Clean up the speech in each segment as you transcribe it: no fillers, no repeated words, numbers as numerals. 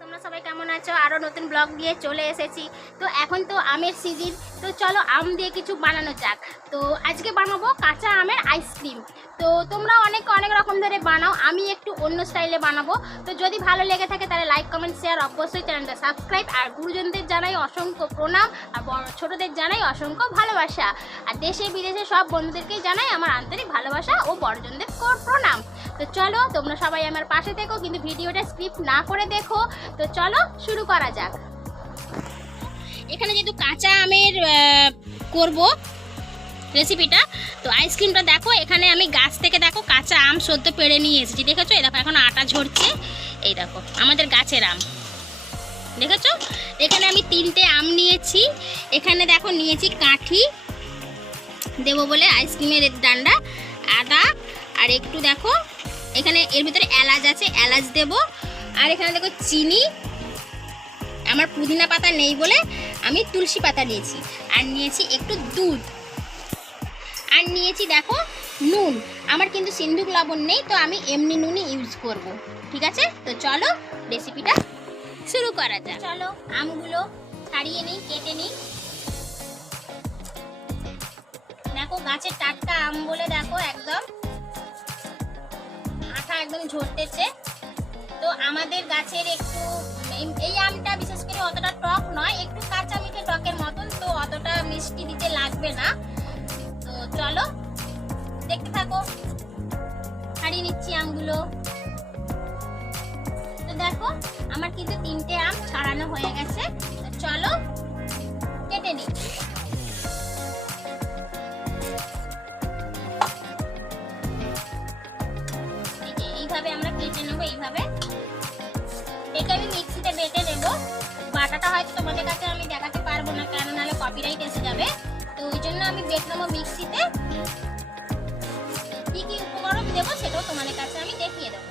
তোমরা সবাই কেমন আছো? আরও নতুন ব্লগ নিয়ে চলে এসেছি। তো এখন তো আমের সিজন, তো চলো আম দিয়ে কিছু বানানো যাক। তো আজকে বানাবো কাঁচা আমের আইসক্রিম। তো তোমরা অনেক রকম ধরে বানাও, আমি একটু অন্য স্টাইলে বানাবো। তো যদি ভালো লেগে থাকে তাহলে লাইক কমেন্ট শেয়ার অবশ্যই, চ্যানেলটা সাবস্ক্রাইব। আর গুরুজনদের জানাই অসংখ্য প্রণাম, আর ছোটদের জানাই অসংখ্য ভালোবাসা। আর দেশে বিদেশে সব বন্ধুদেরকেই জানাই আমার আন্তরিক ভালোবাসা ও বড়জনদের প্রণাম। তো চলো তোমরা সবাই আমার পাশে থেকো, কিন্তু ভিডিওটা স্ক্রিপ্ট না করে দেখো। তো চলো শুরু করা যাক। এখানে যেহেতু কাঁচা আমের করব রেসিপিটা, তো আইসক্রিমটা দেখো এখানে আমি গাছ থেকে দেখো কাঁচা আম সদ্য পেড়ে নিয়ে এসেছি, দেখেছো? এই দেখো এখন আটা ঝরছে, এই দেখো আমাদের গাছের আম, দেখেছো? এখানে আমি 3টে আম নিয়েছি। এখানে দেখো নিয়েছি কাঠি দেবো বলে আইসক্রিমের ডান্ডা, আদা, আর একটু দেখো এখানে এর ভিতরে এলাচ আছে, এলাচ দেবো। আর এখানে দেখো চিনি, আমার পুদিনা পাতা নেই বলে আমি তুলসী পাতা নিয়েছি। আর নিয়েছি একটু দুধ, আর নিয়েছি দেখো নুন। আমার কিন্তু সিন্ধুক লবণ নেই, তো আমি এমনি নুনই ইউজ করব, ঠিক আছে? তো চলো রেসিপিটা শুরু করা যাক। চলো আমগুলো ছাড়িয়ে নিই, কেটে নিই। দেখো গাছের টাটকা আম বলে দেখো একদম আঠা একদম ঝরতেছে। তো আমাদের গাছের একটু এই আমটা বিশেষ করে অতটা টক নয়, একটু কাঁচা মিঠে টকের মতন, তো অতটা মিষ্টি দিতে লাগবে না। তো চলো দেখতে থাকো, ছাড়িয়ে নিচ্ছি আমগুলো। তো দেখো আমার কিন্তু 3টে আম ছাড়ানো হয়ে গেছে। তো চলো কেটে নিই। এইভাবে আমরা কেটে নেবো, এইভাবে এটাকে আমি মিক্সিতে বেটে নেবো। বাটাটা হয়তো তোমাদের কাছে আমি দেখাতে পারবো না, কেন নাহলে কপিরাইট এসে যাবে। তো ওই জন্য আমি বেটে নেবো মিক্সিতে। কি কি উপকরণ দেবো সেটাও তোমাদের কাছে আমি দেখিয়ে দেবো।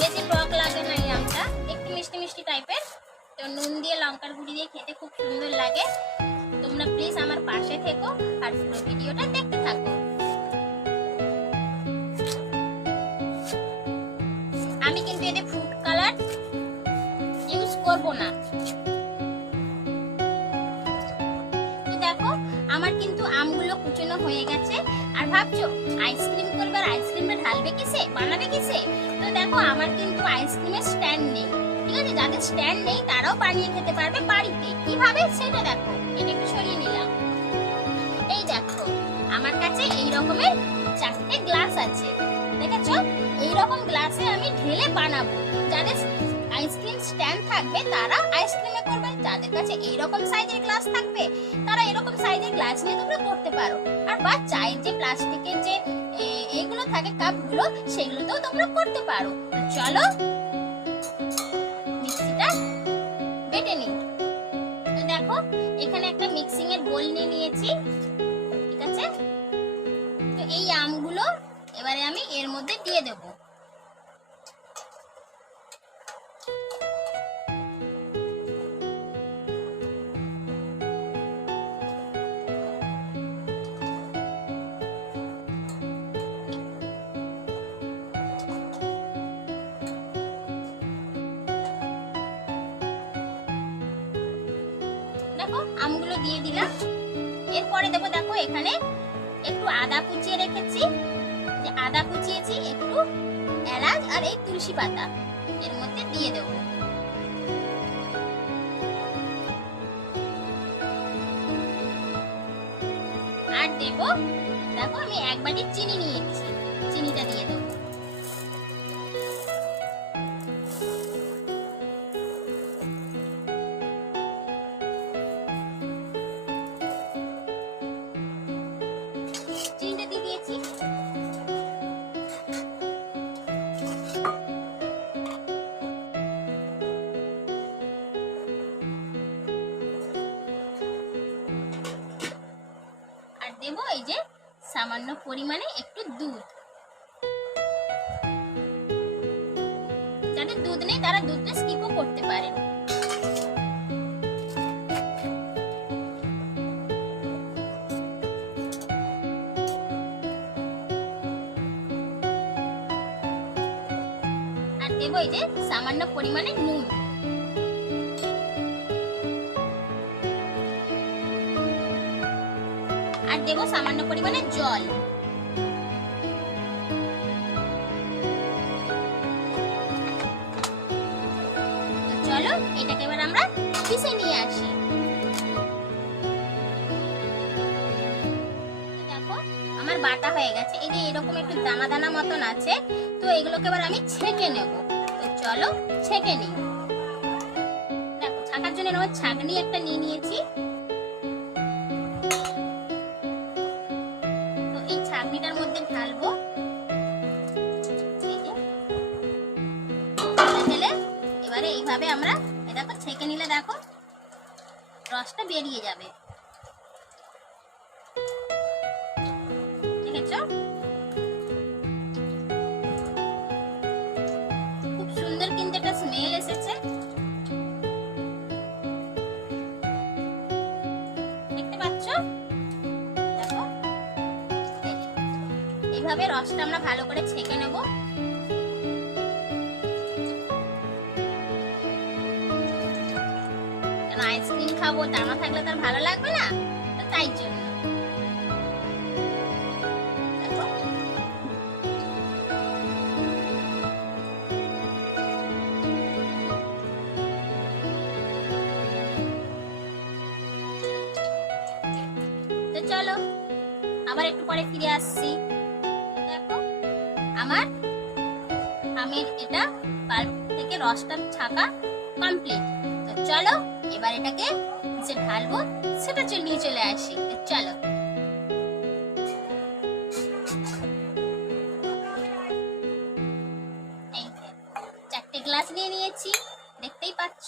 বেশি টক লাগে না এই আমটা, একটু মিষ্টি মিষ্টি টাইপের। তো নুন দিয়ে লঙ্কার গুঁড়ি দিয়ে খেতে খুব সুন্দর লাগে। তোমরা প্লিজ আমার পাশে থেকো আর পুরো ভিডিওটা দেখতে থাকো। আমি কিন্তু এতে ফুড কালার ইউজ করব না। তো দেখো আমার কিন্তু আমগুলো কুচনো হয়ে গেছে। আর ভাবছো আইসক্রিম করবে, আর আইসক্রিমটা ঢালবে কিসে, বানাবে কিসে? তো দেখো আমার কিন্তু আইসক্রিমের স্ট্যান্ড নেই, ঠিক আছে? যাদের স্ট্যান্ড নেই তারাও বানিয়ে খেতে পারবে বাড়িতে। কিভাবে সেটা দেখো, এটা একটু সরিয়ে নিলাম। এই দেখো আমার কাছে এই রকমের 4টে গ্লাস আছে, দেখেছো? এই রকম গ্লাসে আমি ঢেলে বানাবো। যাদের আইসক্রিম স্ট্যান্ড থাকবে তারা আইসক্রিমে করবে, যাদের কাছে এইরকম সাইজের গ্লাস থাকবে তারা এরকম সাইজের গ্লাস নিয়ে তোমরা করতে পারো। আর বা চায়ের যে প্লাস্টিকের যে এগুলো থাকে কাপগুলো, সেগুলোতেও তোমরা করতে পারো। চলো মিক্সিটা বেটে নিই। তো দেখো এখানে একটা মিক্সিং এর বোল নিয়ে নিয়েছি, ঠিক আছে? তো এই আমগুলো এবারে আমি এর মধ্যে দিয়ে দেবো। দেখো আমগুলো দিয়ে দিলাম। এরপরে দেবো দেখো এখানে একটু আদা কুচিয়ে রেখেছি, যে আদা কুচিয়েছি, একটু এলাচ আর এই তুলসী পাতা। এর মধ্যে দিয়ে দেবো। আর দেবো, দেখো আমি 1 বাটি চিনি নিয়েছি, চিনিটা দিয়ে দেবো। চিনিটা দিয়ে দিয়েছি। আর দেবো এই যে সামান্য পরিমাণে একটু দুধ। যাদের দুধ নেই তারা দুধটা স্কিপও করতে পারেন। আর দেবো এই যে সামান্য পরিমাণে নুন। আর দেবো সামান্য পরিমাণে জল। চলো এটাকে এবার আমরা পিষে নিয়ে আসি। দেখো আমার বাটা হয়ে গেছে, এই যে এরকম একটু দানা দানা মতন আছে, তো এগুলোকে এবার আমি ছেঁকে নেব। তো চলো ছেঁকে নিই। দেখো ছাকার জন্য আমার ছাঁকনি একটা নিয়ে নিয়েছি। তো এই ছাঁকনিটার মধ্যে ঢালবো। এবারে এইভাবে আমরা দেখো ছেঁকে নিলে দেখো রসটা বেরিয়ে যাবে। দেখেছো খুব সুন্দর কিন্তু একটা স্মেল এসেছে। দেখতে পাচ্ছ? দেখো এইভাবে রসটা আমরা ভালো করে ছেঁকে নেব। আইসক্রিম খাবো, দানা থাকলে তার ভালো লাগবে না, তো তাই জন্য। তো চলো আবার একটু পরে ফিরে আসছি। দেখো আমার আমের এটা পাল্প থেকে রসটা ছাকা কমপ্লিট। তো চলো এবার এটাকে যে ঢালবো সেটা নিয়ে চলে আসি। চলো এই 4টে গ্লাস নিয়ে নিয়েছি, দেখতেই পাচ্ছ।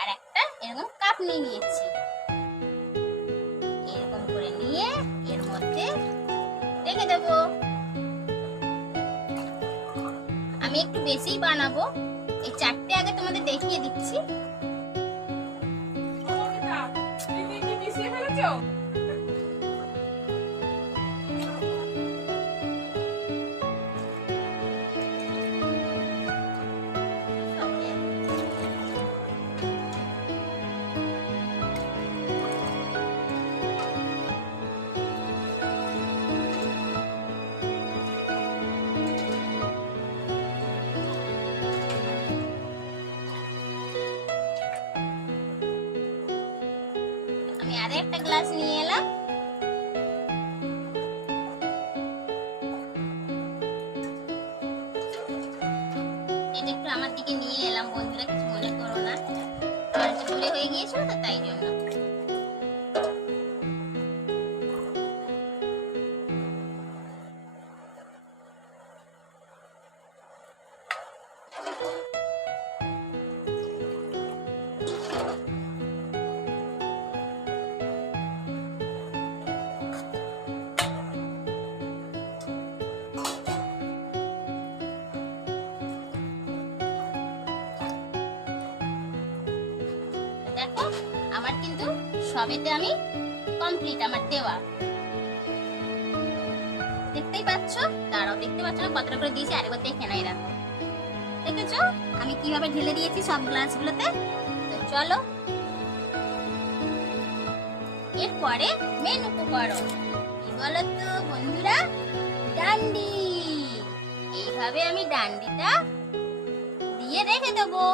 আর একটা এরকম কাপ নিয়ে নিয়েছি। এরকম করে নিয়ে এর মধ্যে রেখে দেবো। আমি একটু বেশিই বানাবো, এই 4টে আগে তোমাদের দেখিয়ে দিচ্ছি। আমি আরো একটা গ্লাস নিয়ে এলাম। এটা একটু আমার দিকে নিয়ে এলাম, বন্ধুরা কিছু মনে করো না, আর একটু দূরে হয়ে গিয়েছিল তো তাই জন্য। দেখো আমার কিন্তু সবেতে আমি কমপ্লিট আমার দেওয়া, দেখতেই পাচ্ছ। দাঁড়াও, দেখতে পাচ্ছ না কতটা করে দিয়েছি, আরেকবার দেখে নাই। দেখো দেখেছো আমি কিভাবে ঢেলে দিয়েছি সব গ্লাসগুলোতে। তো চলো এরপরে মেন উপকরণ কি বলো তো বন্ধুরা, ডান্ডি। এইভাবে আমি ডান্ডিটা দিয়ে রেখে দেবো।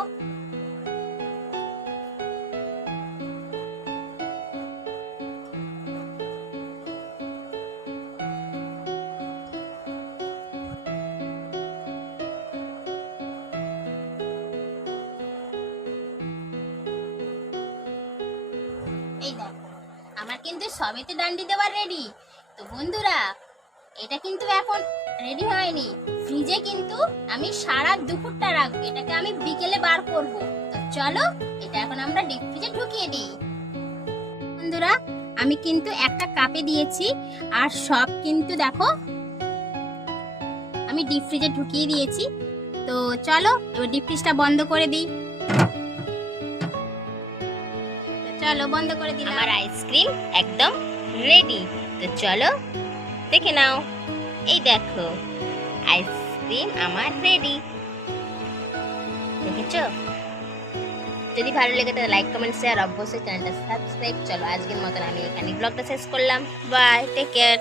এই দেখো আমার কিন্তু সবেতে ডান্ডি দেওয়ার রেডি। তো বন্ধুরা এটা কিন্তু এখন রেডি হয়নি, ফ্রিজে কিন্তু আমি সারা দুপুরটা রাখবো, এটাকে আমি বিকেলে বার করব। তো চলো এটা এখন আমরা ডিপ ফ্রিজে ঢুকিয়ে দিই। বন্ধুরা আমি কিন্তু একটা কাপে দিয়েছি আর সব কিন্তু দেখো আমি ডিপ ফ্রিজে ঢুকিয়ে দিয়েছি। তো চলো এবার ডিপ ফ্রিজটা বন্ধ করে দিই। চলো বন্ধ করে দিলাম। আমার আইসক্রিম একদম রেডি। তো চলো দেখে নাও, এই দেখো আইসক্রিম আমার রেডি। দেখেছো? যদি ভালো লেগে তাহলে লাইক কমেন্ট শেয়ার অবশ্যই চ্যানেলটা সাবস্ক্রাইব। চলো আজকের মতন আমি এখানে ব্লগটা শেষ করলাম। Bye, take care.